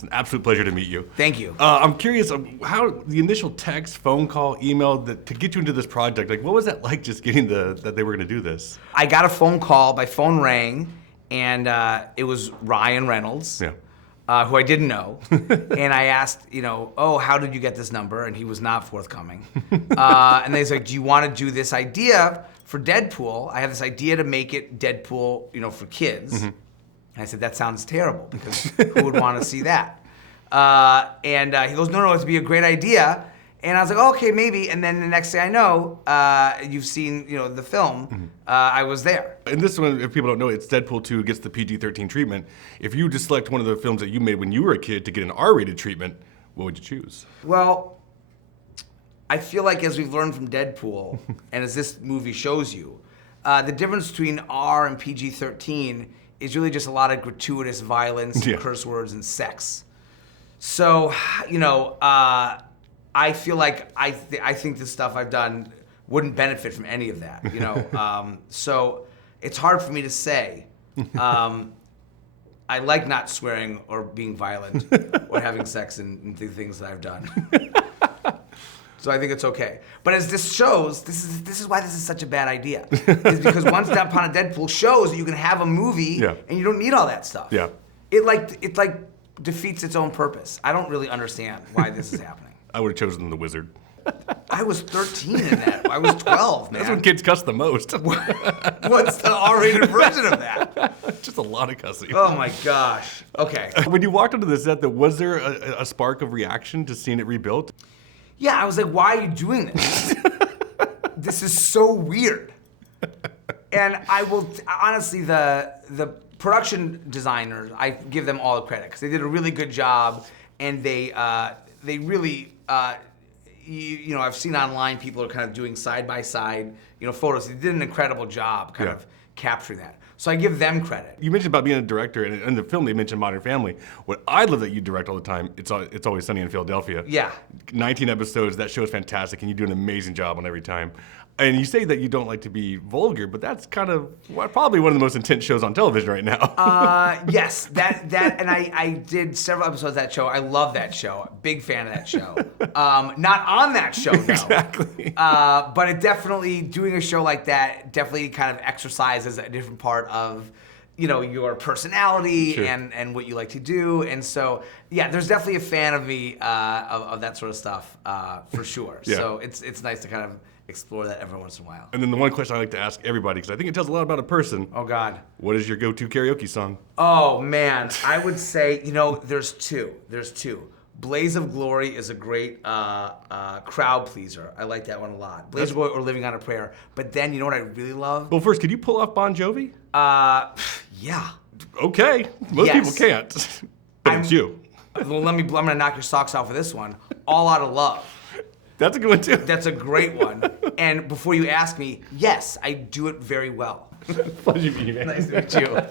It's an absolute pleasure to meet you. Thank you. I'm curious how the initial text, phone call, email to get you into this project. Like, what was that like? Just getting that they were going to do this. I got a phone call. My phone rang, and it was Ryan Reynolds, who I didn't know. And I asked, oh, how did you get this number? And he was not forthcoming. And he's like, do you want to do this idea for Deadpool? I have this idea to make it Deadpool, for kids. Mm-hmm. And I said, that sounds terrible, because who would want to see that? And he goes, no, it'd be a great idea. And I was like, oh, okay, maybe. And then the next thing I know, you've seen, the film. Mm-hmm. I was there. And this one, if people don't know, it's Deadpool 2 gets the PG-13 treatment. If you just select one of the films that you made when you were a kid to get an R-rated treatment, what would you choose? Well, I feel like as we've learned from Deadpool, and as this movie shows you, the difference between R and PG-13 is really just a lot of gratuitous violence, curse words, and sex. So, I feel like I think the stuff I've done wouldn't benefit from any of that, So it's hard for me to say. I like not swearing or being violent or having sex and the things that I've done. So I think it's okay. But as this shows, this is why this is such a bad idea. Is because Once Upon a Deadpool shows that you can have a movie and you don't need all that stuff. Yeah. It defeats its own purpose. I don't really understand why this is happening. I would have chosen The Wizard. I was 13 in that. I was 12, man. That's when kids cuss the most. What's the R-rated version of that? Just a lot of cussing. Oh my gosh. Okay. When you walked onto the set, was there a spark of reaction to seeing it rebuilt? Yeah, I was like, why are you doing this? This is so weird. And I will, honestly, the production designers, I give them all the credit, because they did a really good job, and they really, I've seen online people are kind of doing side-by-side, photos. They did an incredible job kind of capturing that. So I give them credit. You mentioned about being a director, and in the film they mentioned Modern Family. What I love that you direct all the time, It's Always Sunny in Philadelphia. Yeah. 19 episodes, that show is fantastic, and you do an amazing job on every time. And you say that you don't like to be vulgar, but that's kind of probably one of the most intense shows on television right now. Yes, that, and I did several episodes of that show. I love that show. Big fan of that show. Not on that show, though. Exactly. But it definitely, doing a show like that definitely kind of exercises a different part of, your personality and what you like to do. And so, there's definitely a fan of me, of that sort of stuff, for sure. Yeah. So it's nice to kind of explore that every once in a while. And then the one question I like to ask everybody, because I think it tells a lot about a person. Oh, God. What is your go-to karaoke song? Oh, man. I would say, there's two. Blaze of Glory is a great crowd pleaser. I like that one a lot. Blaze of Glory or Living on a Prayer. But then, you know what I really love? Well, first, could you pull off Bon Jovi? Yeah. Okay. Most people can't. But it's you. Well, I'm going to knock your socks off with this one. All Out of Love. That's a good one, too. That's a great one. And before you ask me, yes, I do it very well. Pleasure meeting you, man. Nice to meet you.